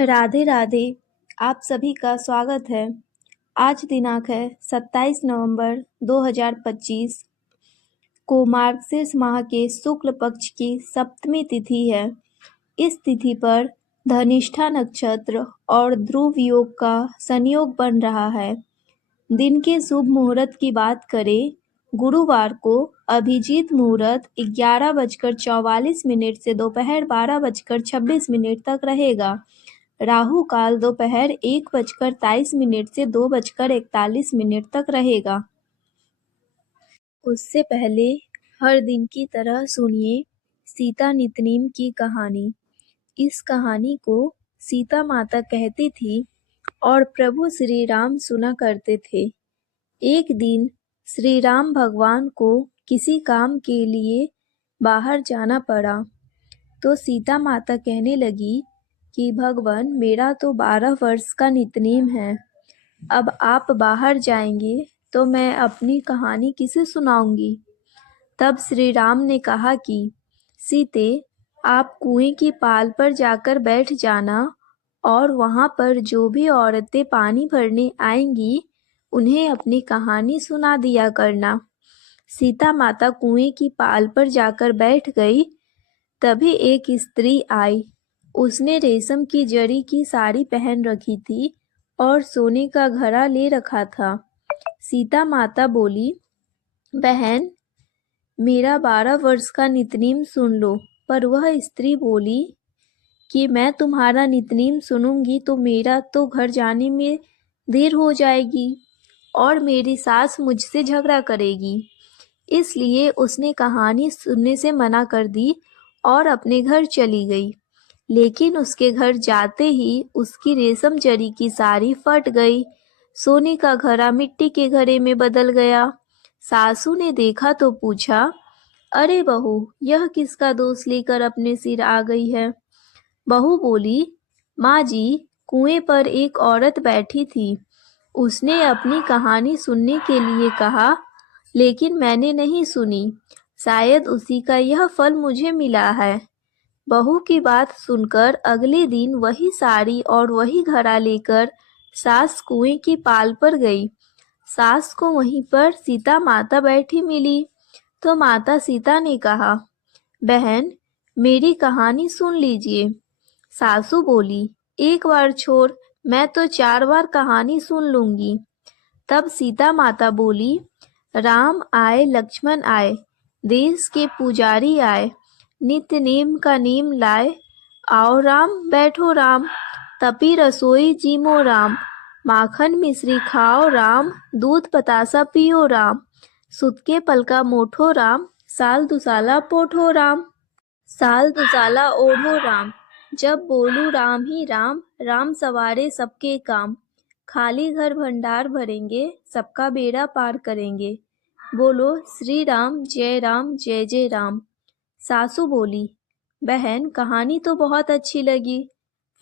राधे राधे। आप सभी का स्वागत है। आज दिनांक है 27 नवंबर 2025 को मार्गशीर्ष माह के शुक्ल पक्ष की सप्तमी तिथि है। इस तिथि पर धनिष्ठा नक्षत्र और ध्रुव योग का संयोग बन रहा है। दिन के शुभ मुहूर्त की बात करें, गुरुवार को अभिजीत मुहूर्त 11:44 से दोपहर 12:26 तक रहेगा। राहु काल दोपहर 1:23 से 2:41 तक रहेगा। उससे पहले हर दिन की तरह सुनिए सीता नितनेम की कहानी। इस कहानी को सीता माता कहती थी और प्रभु श्री राम सुना करते थे। एक दिन श्री राम भगवान को किसी काम के लिए बाहर जाना पड़ा, तो सीता माता कहने लगी कि भगवान, मेरा तो 12 वर्ष का नितनेम है। अब आप बाहर जाएंगे तो मैं अपनी कहानी किसे सुनाऊंगी। तब श्री राम ने कहा कि सीते, आप कुएं की पाल पर जाकर बैठ जाना और वहां पर जो भी औरतें पानी भरने आएंगी उन्हें अपनी कहानी सुना दिया करना। सीता माता कुएं की पाल पर जाकर बैठ गई। तभी एक स्त्री आई। उसने रेशम की जरी की साड़ी पहन रखी थी और सोने का घड़ा ले रखा था। सीता माता बोली, बहन, मेरा 12 वर्ष का नितनेम सुन लो। पर वह स्त्री बोली कि मैं तुम्हारा नितनेम सुनूंगी तो मेरा तो घर जाने में देर हो जाएगी और मेरी सास मुझसे झगड़ा करेगी। इसलिए उसने कहानी सुनने से मना कर दी और अपने घर चली गई। लेकिन उसके घर जाते ही उसकी रेशम जरी की साड़ी फट गई। सोने का घड़ा मिट्टी के घड़े में बदल गया। सासू ने देखा तो पूछा, अरे बहू, यह किसका दोष लेकर अपने सिर आ गई है। बहू बोली, माँ जी, कुएं पर एक औरत बैठी थी। उसने अपनी कहानी सुनने के लिए कहा, लेकिन मैंने नहीं सुनी। शायद उसी का यह फल मुझे मिला है। बहू की बात सुनकर अगले दिन वही साड़ी और वही घड़ा लेकर सास कुएं की पाल पर गई। सास को वहीं पर सीता माता बैठी मिली, तो माता सीता ने कहा, बहन, मेरी कहानी सुन लीजिए। सासू बोली, एक बार छोड़, मैं तो 4 बार कहानी सुन लूंगी। तब सीता माता बोली, राम आए लक्ष्मण आए, देश के पुजारी आए, नित्य नेम का नेम लाए। आओ राम बैठो राम, तपी रसोई जीमो राम, माखन मिश्री खाओ राम, दूध बतासा पियो राम, सुत के पलका मोठो राम, साल दुसाला पोठो राम, साल दुसाला ओढ़ो राम। जब बोलू राम ही राम, राम सवारे सबके काम, खाली घर भंडार भरेंगे, सबका बेड़ा पार करेंगे। बोलो श्री राम जय जय राम। सासू बोली, बहन, कहानी तो बहुत अच्छी लगी।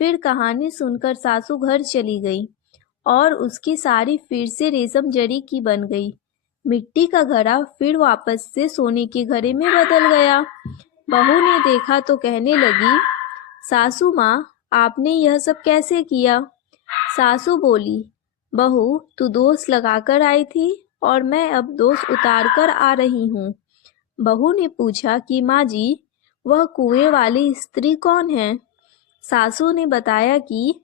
फिर कहानी सुनकर सासू घर चली गई और उसकी साड़ी फिर से रेशम जरी की बन गई। मिट्टी का घड़ा फिर वापस से सोने के घड़े में बदल गया। बहू ने देखा तो कहने लगी, सासू माँ, आपने यह सब कैसे किया। सासू बोली, बहू, तू दोष लगाकर आई थी और मैं अब दोष उतार कर आ रही हूँ। बहू ने पूछा कि माँ जी, वह कुएं वाली स्त्री कौन है। सासू ने बताया कि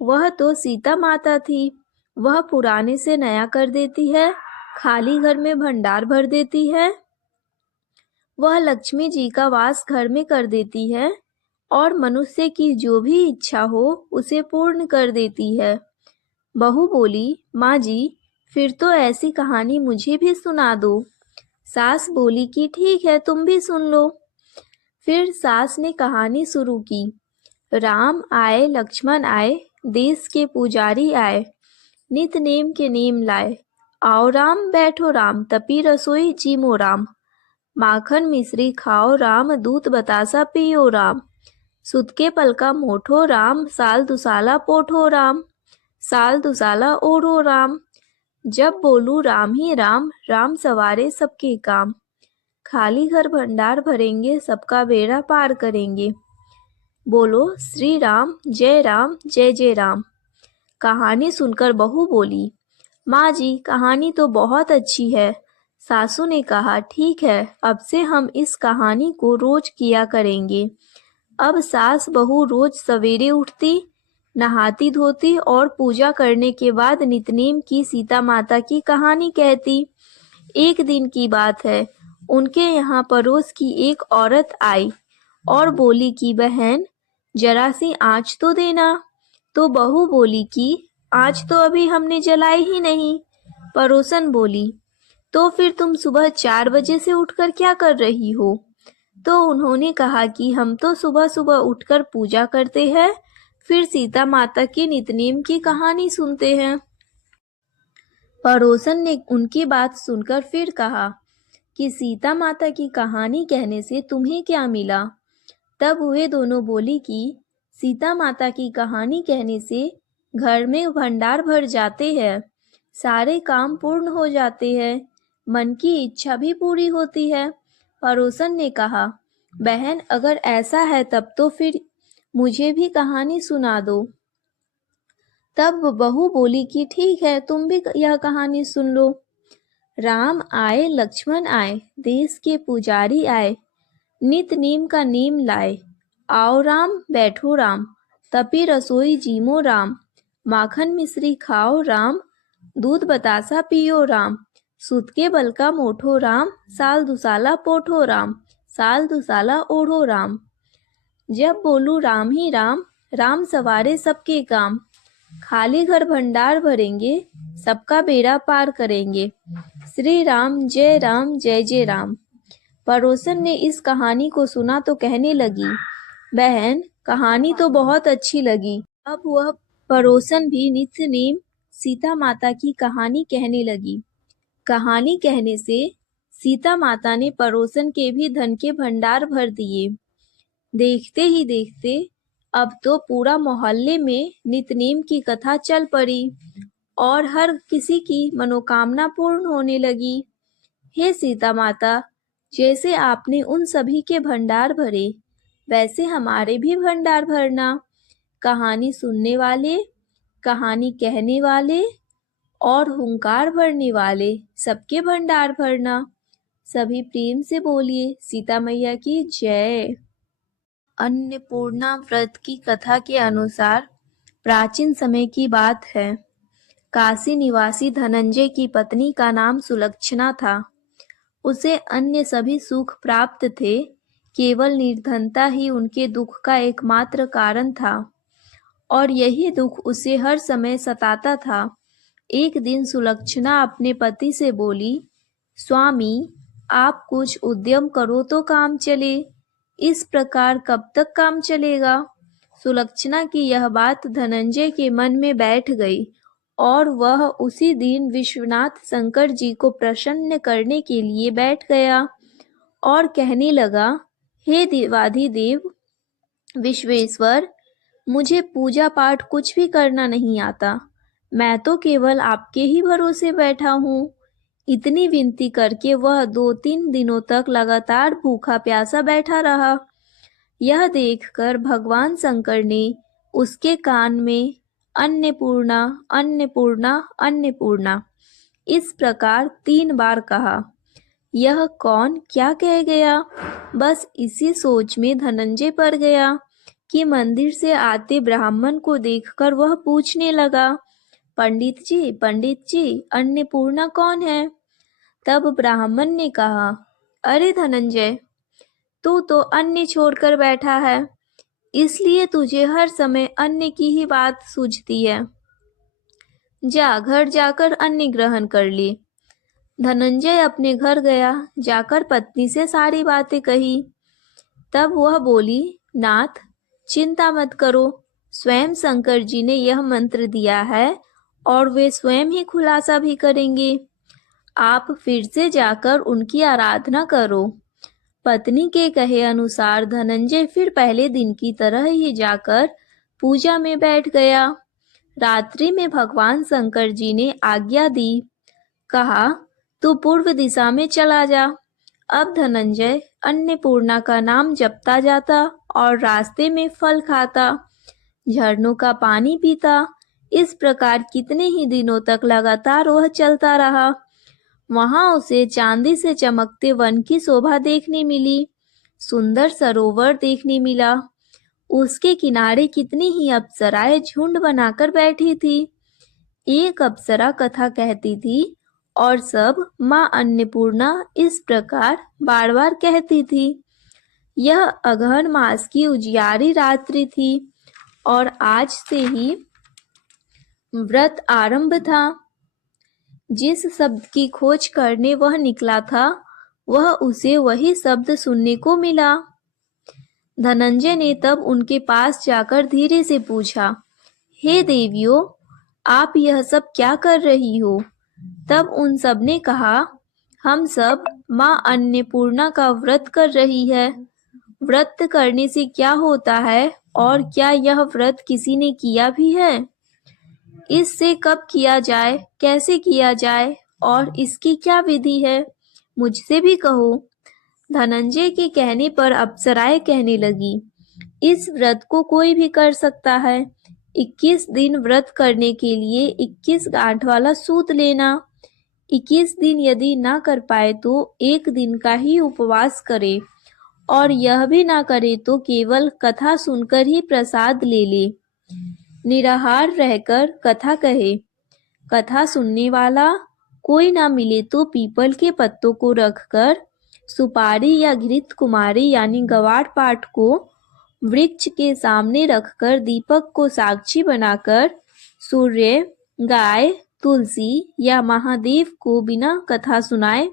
वह तो सीता माता थी। वह पुराने से नया कर देती है, खाली घर में भंडार भर देती है। वह लक्ष्मी जी का वास घर में कर देती है और मनुष्य की जो भी इच्छा हो उसे पूर्ण कर देती है। बहू बोली, माँ जी, फिर तो ऐसी कहानी मुझे भी सुना दो। सास बोली कि ठीक है, तुम भी सुन लो। फिर सास ने कहानी शुरू की। राम आए लक्ष्मण आए, देश के पुजारी आए, नित नेम के नेम लाए। आओ राम बैठो राम, तपी रसोई जीमो राम, माखन मिश्री खाओ राम, दूध बतासा पियो राम, सुत के पलका मोठो राम, साल दुसाला पोठो राम, साल दुसाला ओढ़ो राम। जब बोलू राम ही राम, राम सवारे सबके काम, खाली घर भंडार भरेंगे, सबका बेड़ा पार करेंगे। बोलो श्री राम जय जय राम। कहानी सुनकर बहू बोली, माँ जी कहानी तो बहुत अच्छी है। सासू ने कहा, ठीक है, अब से हम इस कहानी को रोज किया करेंगे। अब सास बहू रोज सवेरे उठती, नहाती धोती और पूजा करने के बाद नितनेम की सीता माता की कहानी कहती। एक दिन की बात है, उनके यहाँ पड़ोस की एक औरत आई और बोली कि बहन जरा सी आँच तो देना। तो बहू बोली कि आँच तो अभी हमने जलाई ही नहीं। पड़ोसन बोली, तो फिर तुम सुबह 4 बजे से उठकर क्या कर रही हो? तो उन्होंने कहा कि हम तो सुबह सुबह उठकर पूजा करते हैं, फिर सीता माता की नितनेम की कहानी सुनते हैं। पड़ोसन ने उनकी बात सुनकर फिर कहा कि सीता माता की कहानी कहने से तुम्हें क्या मिला? तब वे दोनों बोली कि सीता माता की कहानी कहने से घर में भंडार भर जाते हैं, सारे काम पूर्ण हो जाते हैं, मन की इच्छा भी पूरी होती है। पड़ोसन ने कहा, बहन अगर ऐसा है तब तो फिर मुझे भी कहानी सुना दो। तब बहू बोली कि ठीक है, तुम भी यह कहानी सुन लो। राम आए लक्ष्मण आए, देश के पुजारी आए, नित नीम का नीम लाए। आओ राम बैठो राम, तपी रसोई जीमो राम। माखन मिश्री खाओ राम, दूध बतासा पियो राम। सूत के बल का मोठो राम, साल दुसाला पोठो राम, साल दुसाला ओढ़ो राम। जब बोलू राम ही राम, राम सवारे सबके काम। खाली घर भंडार भरेंगे, सबका बेड़ा पार करेंगे। श्री राम जय राम। पड़ोसन ने इस कहानी को सुना तो कहने लगी, बहन कहानी तो बहुत अच्छी लगी। अब वह पड़ोसन भी नित्य नेम सीता माता की कहानी कहने लगी। कहानी कहने से सीता माता ने पड़ोसन के भी धन के भंडार भर दिए। देखते ही देखते अब तो पूरा मोहल्ले में नितनेम की कथा चल पड़ी और हर किसी की मनोकामना पूर्ण होने लगी। हे सीता माता, जैसे आपने उन सभी के भंडार भरे, वैसे हमारे भी भंडार भरना। कहानी सुनने वाले, कहानी कहने वाले और हुंकार भरने वाले सबके भंडार भरना। सभी प्रेम से बोलिए सीता मैया की जय। अन्नपूर्णा व्रत की कथा के अनुसार प्राचीन समय की बात है। काशी निवासी धनंजय की पत्नी का नाम सुलक्षणा था। उसे अन्य सभी सुख प्राप्त थे, केवल निर्धनता ही उनके दुख का एकमात्र कारण था और यही दुख उसे हर समय सताता था। एक दिन सुलक्षणा अपने पति से बोली, स्वामी आप कुछ उद्यम करो तो काम चले, इस प्रकार कब तक काम चलेगा? सुलक्षणा की यह बात धनंजय के मन में बैठ गई और वह उसी दिन विश्वनाथ शंकर जी को प्रसन्न करने के लिए बैठ गया और कहने लगा, हे देवाधिदेव विश्वेश्वर, मुझे पूजा पाठ कुछ भी करना नहीं आता, मैं तो केवल आपके ही भरोसे बैठा हूँ। इतनी विनती करके वह 2-3 दिनों तक लगातार भूखा प्यासा बैठा रहा। यह देखकर भगवान शंकर ने उसके कान में अन्नपूर्णा अन्नपूर्णा अन्नपूर्णा इस प्रकार 3 बार कहा। यह कौन क्या कह गया? बस इसी सोच में धनंजय पड़ गया कि मंदिर से आते ब्राह्मण को देखकर वह पूछने लगा, पंडित जी अन्नपूर्णा कौन है? तब ब्राह्मण ने कहा, अरे धनंजय, तू तो अन्न छोड़कर बैठा है, इसलिए तुझे हर समय अन्न की ही बात सूझती है। जा घर जाकर अन्न ग्रहण कर ले। धनंजय अपने घर गया, जाकर पत्नी से सारी बातें कही। तब वह बोली, नाथ चिंता मत करो, स्वयं शंकर जी ने यह मंत्र दिया है और वे स्वयं ही खुलासा भी करेंगे। आप फिर से जाकर उनकी आराधना करो। पत्नी के कहे अनुसार धनंजय फिर पहले दिन की तरह ही जाकर पूजा में बैठ गया। रात्रि में भगवान शंकर जी ने आज्ञा दी, कहा तू पूर्व दिशा में चला जा। अब धनंजय अन्नपूर्णा का नाम जपता जाता और रास्ते में फल खाता, झरनों का पानी पीता। इस प्रकार कितने ही दिनों तक लगातार वह चलता रहा। वहां उसे चांदी से चमकते वन की शोभा देखने मिली, सुंदर सरोवर देखने मिला। उसके किनारे कितनी ही अप्सराएं झुंड बनाकर बैठी थी। एक अप्सरा कथा कहती थी और सब माँ अन्नपूर्णा इस प्रकार बार बार कहती थी। यह अगहन मास की उजियारी रात्रि थी और आज से ही व्रत आरंभ था। जिस शब्द की खोज करने वह निकला था, वह उसे वही शब्द सुनने को मिला। धनंजय ने तब उनके पास जाकर धीरे से पूछा, हे देवियों, आप यह सब क्या कर रही हो? तब उन सब ने कहा, हम सब माँ अन्नपूर्णा का व्रत कर रही है। व्रत करने से क्या होता है और क्या यह व्रत किसी ने किया भी है? इससे कब किया जाए, कैसे किया जाए और इसकी क्या विधि है, मुझसे भी कहो। धनंजय के कहने पर अप्सराएं कहने लगी, इस व्रत को कोई भी कर सकता है। 21 दिन व्रत करने के लिए 21 गांठ वाला सूत लेना। 21 दिन यदि ना कर पाए तो एक दिन का ही उपवास करे और यह भी ना करे तो केवल कथा सुनकर ही प्रसाद ले ले। निराहार रहकर कथा कहे। कथा सुनने वाला कोई ना मिले तो पीपल के पत्तों को रखकर सुपारी या घृत कुमारी यानी गवार पाठ को वृक्ष के सामने रखकर दीपक को साक्षी बनाकर सूर्य, गाय, तुलसी या महादेव को बिना कथा सुनाए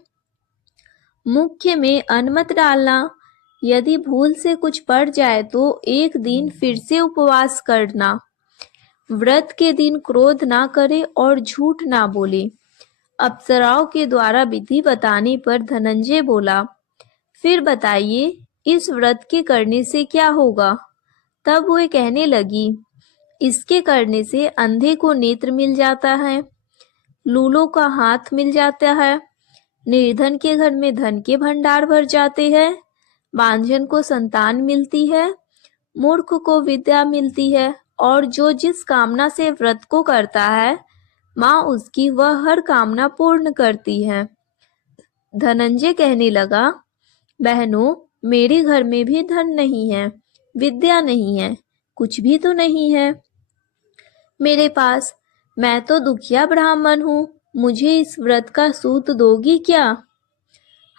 मुख्य में अन्न मत डालना। यदि भूल से कुछ पड़ जाए तो एक दिन फिर से उपवास करना। व्रत के दिन क्रोध ना करे और झूठ ना बोले। अप्सराओं के द्वारा विधि बताने पर धनंजय बोला, फिर बताइए इस व्रत के करने से क्या होगा? तब वो कहने लगी, इसके करने से अंधे को नेत्र मिल जाता है, लूलों का हाथ मिल जाता है, निर्धन के घर में धन के भंडार भर जाते हैं, बांझन को संतान मिलती है, मूर्ख को विद्या मिलती है और जो जिस कामना से व्रत को करता है, माँ उसकी वह हर कामना पूर्ण करती है। धनंजय कहने लगा, बहनों, मेरे घर में भी धन नहीं है, विद्या नहीं है, कुछ भी तो नहीं है मेरे पास। मैं तो दुखिया ब्राह्मण हूँ, मुझे इस व्रत का सूत दोगी क्या?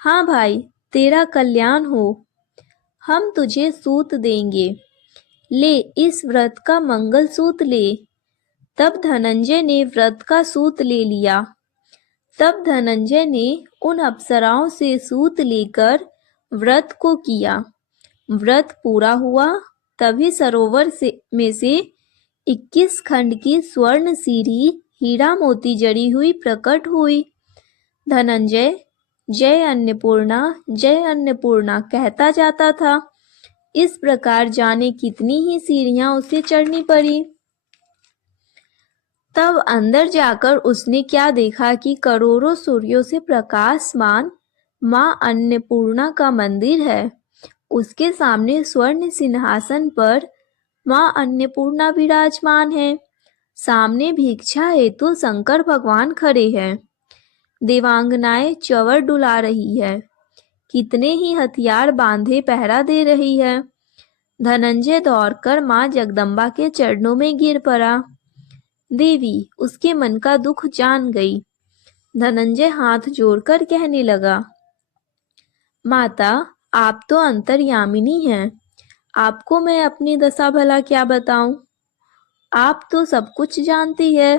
हाँ भाई, तेरा कल्याण हो, हम तुझे सूत देंगे। ले इस व्रत का मंगल सूत ले। तब धनंजय ने व्रत का सूत ले लिया। तब धनंजय ने उन अप्सराओं से सूत लेकर व्रत को किया। व्रत पूरा हुआ, तभी सरोवर में से 21 खंड की स्वर्ण सीढ़ी हीरा मोती जड़ी हुई प्रकट हुई। धनंजय जय अन्नपूर्णा कहता जाता था। इस प्रकार जाने कितनी ही सीढ़ियां उसे चढ़नी पड़ी। तब अंदर जाकर उसने क्या देखा कि करोड़ों सूर्यों से प्रकाशमान माँ अन्नपूर्णा का मंदिर है। उसके सामने स्वर्ण सिंहासन पर माँ अन्नपूर्णा विराजमान है। सामने भिक्षा हेतु शंकर भगवान खड़े हैं। देवांगनाएं चंवर डुला रही है। कितने ही हथियार बांधे पहरा दे रही है। धनंजय दौड़कर माँ जगदम्बा के चरणों में गिर पड़ा। देवी उसके मन का दुख जान गई। धनंजय हाथ जोड़कर कहने लगा, माता, आप तो अंतर्यामिनी हैं, आपको मैं अपनी दशा भला क्या बताऊं? आप तो सब कुछ जानती है।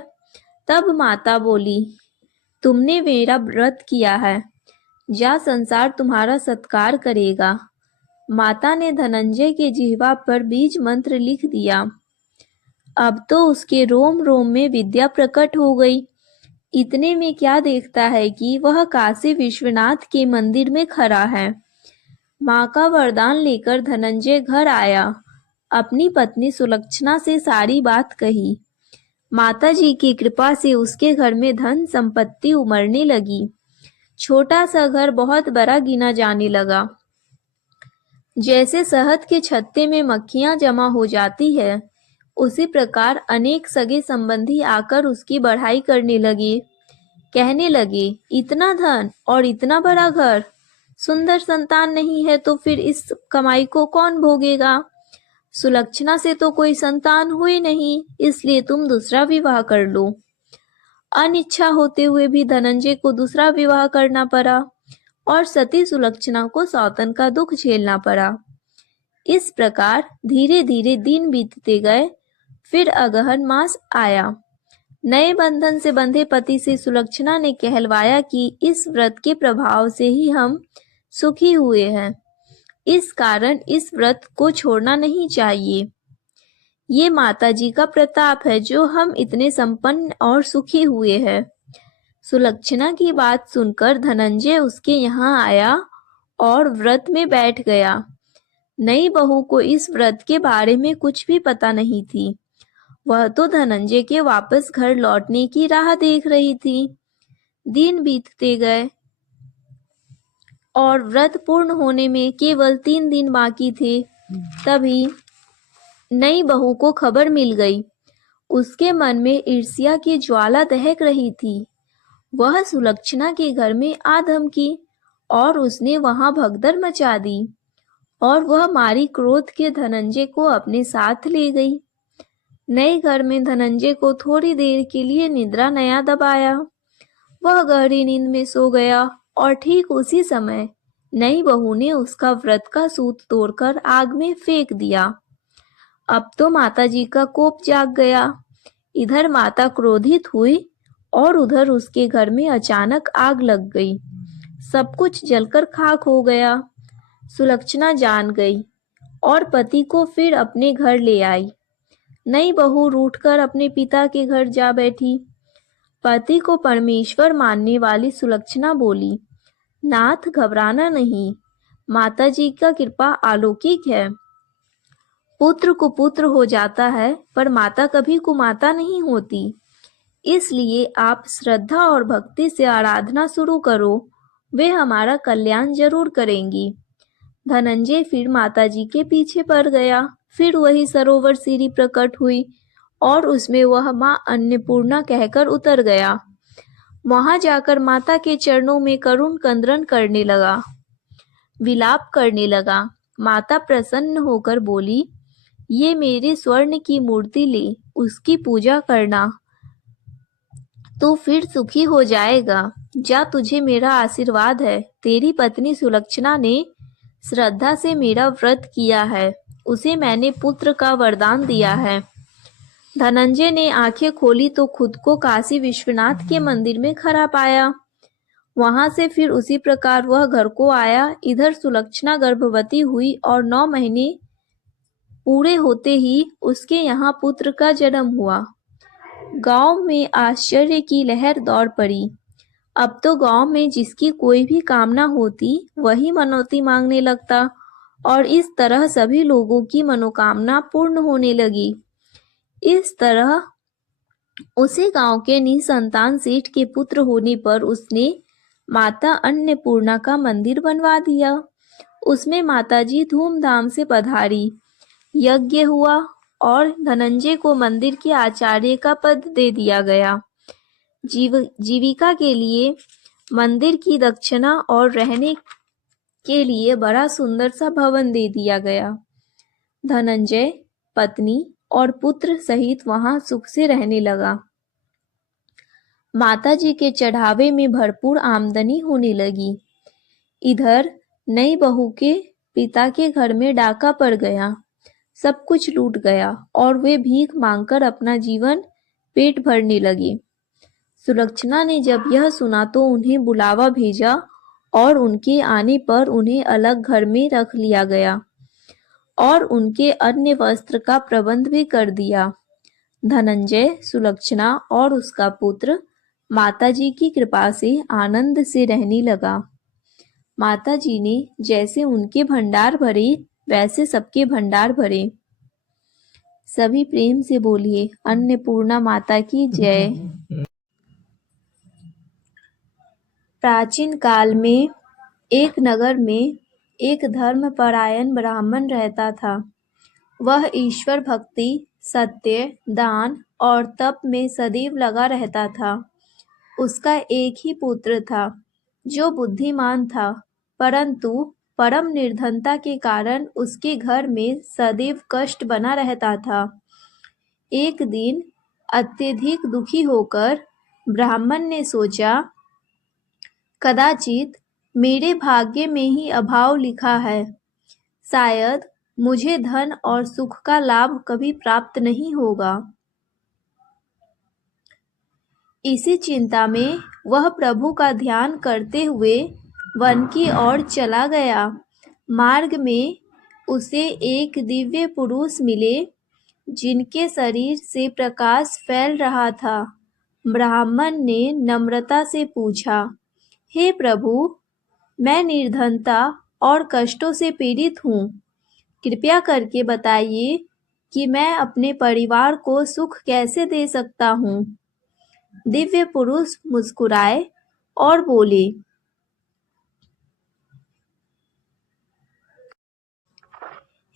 तब माता बोली, तुमने मेरा व्रत किया है, जा संसार तुम्हारा सत्कार करेगा। माता ने धनंजय के जिह्वा पर बीज मंत्र लिख दिया। अब तो उसके रोम रोम में विद्या प्रकट हो गई। इतने में क्या देखता है कि वह काशी विश्वनाथ के मंदिर में खड़ा है। माँ का वरदान लेकर धनंजय घर आया। अपनी पत्नी सुलक्षणा से सारी बात कही। माता जी की कृपा से उसके घर में धन संपत्ति उमड़ने लगी। छोटा सा घर बहुत बड़ा गिना जाने लगा। जैसे शहद के छत्ते में मक्खियां जमा हो जाती है, उसी प्रकार अनेक सगे संबंधी आकर उसकी बढ़ाई करने लगे। कहने लगे, इतना धन और इतना बड़ा घर, सुंदर संतान नहीं है तो फिर इस कमाई को कौन भोगेगा? सुलक्षणा से तो कोई संतान हुई नहीं, इसलिए तुम दूसरा विवाह कर लो। अनिच्छा होते हुए भी धनंजय को दूसरा विवाह करना पड़ा और सती सुलक्षणा को सौतन का दुख झेलना पड़ा। इस प्रकार धीरे धीरे दिन बीतते गए। फिर अगहन मास आया। नए बंधन से बंधे पति से सुलक्षणा ने कहलवाया कि इस व्रत के प्रभाव से ही हम सुखी हुए हैं, इस कारण इस व्रत को छोड़ना नहीं चाहिए। ये माताजी का प्रताप है जो हम इतने संपन्न और सुखी हुए हैं। सुलक्षणा की बात सुनकर धनंजय उसके यहाँ आया और व्रत में बैठ गया। नई बहू को इस व्रत के बारे में कुछ भी पता नहीं थी। वह तो धनंजय के वापस घर लौटने की राह देख रही थी। दिन बीतते गए और व्रत पूर्ण होने में केवल 3 दिन बाकी थे। तभी नई बहू को खबर मिल गई। उसके मन में ईर्ष्या की ज्वाला दहक रही थी। वह सुलक्षणा के घर में आ धमकी और उसने वहां भगदड़ मचा दी और वह मारी क्रोध के धनंजय को अपने साथ ले गई। नए घर में धनंजय को थोड़ी देर के लिए निद्रा नया दबाया। वह गहरी नींद में सो गया और ठीक उसी समय नई बहू ने उसका व्रत का सूत तोड़कर आग में फेंक दिया। अब तो माताजी का कोप जाग गया। इधर माता क्रोधित हुई और उधर उसके घर में अचानक आग लग गई। सब कुछ जलकर खाक हो गया। सुलक्षणा जान गई और पति को फिर अपने घर ले आई। नई बहू रूठकर अपने पिता के घर जा बैठी। पति को परमेश्वर मानने वाली सुलक्षणा बोली, नाथ घबराना नहीं, माताजी का कृपा अलौकिक है। पुत्र कुपुत्र हो जाता है पर माता कभी कुमाता नहीं होती। इसलिए आप श्रद्धा और भक्ति से आराधना शुरू करो, वे हमारा कल्याण जरूर करेंगी। धनंजय फिर माताजी के पीछे पड़ गया। फिर वही सरोवर सीढ़ी प्रकट हुई और उसमें वह माँ अन्नपूर्णा कहकर उतर गया। वहां जाकर माता के चरणों में करुण क्रंदन करने लगा, विलाप करने लगा। माता प्रसन्न होकर बोली, ये मेरे स्वर्ण की मूर्ति ले, उसकी पूजा करना तो फिर सुखी हो जाएगा। जा, तुझे मेरा आशीर्वाद है। तेरी पत्नी सुलक्षणा ने श्रद्धा से मेरा व्रत किया है, उसे मैंने पुत्र का वरदान दिया है। धनंजय ने आंखें खोली तो खुद को काशी विश्वनाथ के मंदिर में खड़ा पाया। वहां से फिर उसी प्रकार वह घर को आया। इधर सुलक्षणा गर्भवती हुई और 9 महीने पूरे होते ही उसके यहाँ पुत्र का जन्म हुआ। गांव में आश्चर्य की लहर दौड़ पड़ी। अब तो गांव में जिसकी कोई भी कामना होती वही मनौती मांगने लगता और इस तरह सभी लोगों की मनोकामना पूर्ण होने लगी। इस तरह उसी गांव के निसंतान सेठ के पुत्र होने पर उसने माता अन्नपूर्णा का मंदिर बनवा दिया। उसमें माताजी धूमधाम से पधारी। यज्ञ हुआ और धनंजय को मंदिर के आचार्य का पद दे दिया गया। जीविका के लिए मंदिर की दक्षिणा और रहने के लिए बड़ा सुंदर सा भवन दे दिया गया। धनंजय पत्नी और पुत्र सहित वहां सुख से रहने लगा। माताजी के चढ़ावे में भरपूर आमदनी होने लगी। इधर नई बहू के पिता के घर में डाका पड़ गया। सब कुछ लूट गया और वे भीख मांगकर अपना जीवन पेट भरने लगे। सुलक्षणा ने जब यह सुना तो उन्हें बुलावा भेजा और उनके आने पर उन्हें अलग घर में रख लिया गया और उनके अन्य वस्त्र का प्रबंध भी कर दिया। धनंजय, सुलक्षणा और उसका पुत्र माताजी की कृपा से आनंद से रहने लगा। माताजी ने जैसे उनके भंडार भरे वैसे सबके भंडार भरे। सभी प्रेम से बोलिए, अन्नपूर्णा माता की जय। प्राचीन काल में एक नगर में एक धर्मपरायण ब्राह्मण रहता था। वह ईश्वर भक्ति, सत्य, दान और तप में सदैव लगा रहता था। उसका एक ही पुत्र था जो बुद्धिमान था, परंतु परम निर्धनता के कारण उसके घर में सदैव कष्ट बना रहता था। एक दिन अत्यधिक दुखी होकर ब्राह्मण ने सोचा, कदाचित मेरे भाग्य में ही अभाव लिखा है। शायद मुझे धन और सुख का लाभ कभी प्राप्त नहीं होगा। इसी चिंता में वह प्रभु का ध्यान करते हुए वन की ओर चला गया। मार्ग में उसे एक दिव्य पुरुष मिले जिनके शरीर से प्रकाश फैल रहा था। ब्राह्मण ने नम्रता से पूछा, हे प्रभु, मैं निर्धनता और कष्टों से पीड़ित हूँ। कृपया करके बताइए कि मैं अपने परिवार को सुख कैसे दे सकता हूँ। दिव्य पुरुष मुस्कुराए और बोले,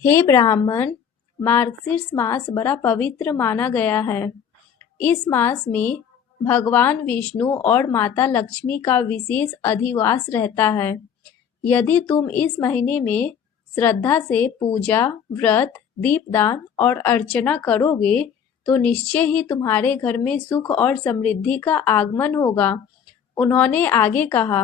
हे ब्राह्मण, मार्गशीर्ष मास बड़ा पवित्र माना गया है। इस मास में भगवान विष्णु और माता लक्ष्मी का विशेष अधिवास रहता है। यदि तुम इस महीने में श्रद्धा से पूजा, व्रत, दीपदान और अर्चना करोगे तो निश्चय ही तुम्हारे घर में सुख और समृद्धि का आगमन होगा। उन्होंने आगे कहा,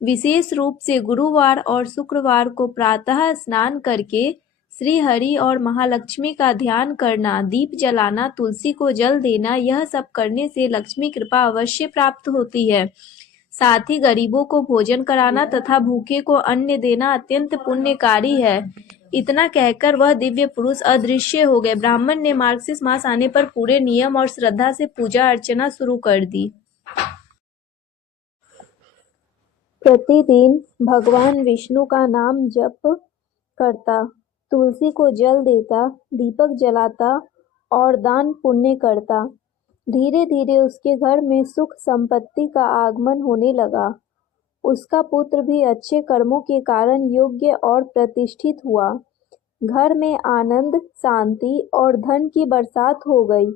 विशेष रूप से गुरुवार और शुक्रवार को प्रातः स्नान करके श्री हरि और महालक्ष्मी का ध्यान करना, दीप जलाना, तुलसी को जल देना, यह सब करने से लक्ष्मी कृपा अवश्य प्राप्त होती है। साथ ही गरीबों को भोजन कराना तथा भूखे को अन्न देना अत्यंत पुण्यकारी है। इतना कहकर वह दिव्य पुरुष अदृश्य हो गए। ब्राह्मण ने मार्गशीर्ष मास आने पर पूरे नियम और श्रद्धा से पूजा अर्चना शुरू कर दी। प्रतिदिन भगवान विष्णु का नाम जप करता, तुलसी को जल देता, दीपक जलाता और दान पुण्य करता। धीरे धीरे उसके घर में सुख संपत्ति का आगमन होने लगा। उसका पुत्र भी अच्छे कर्मों के कारण योग्य और प्रतिष्ठित हुआ। घर में आनंद, शांति और धन की बरसात हो गई।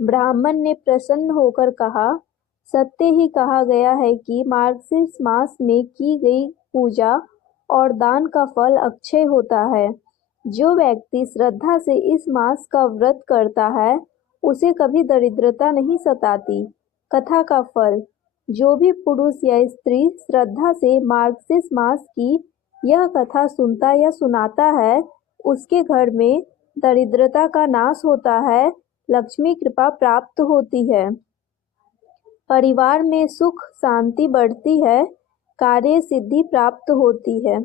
ब्राह्मण ने प्रसन्न होकर कहा, सत्य ही कहा गया है कि मार्गशीर्ष मास में की गई पूजा और दान का फल अक्षय होता है। जो व्यक्ति श्रद्धा से इस मास का व्रत करता है उसे कभी दरिद्रता नहीं सताती। कथा का फल, जो भी पुरुष या स्त्री श्रद्धा से मार्गशीर्ष मास की यह कथा सुनता या सुनाता है, उसके घर में दरिद्रता का नाश होता है, लक्ष्मी कृपा प्राप्त होती है, परिवार में सुख शांति बढ़ती है, कार्य सिद्धि प्राप्त होती है।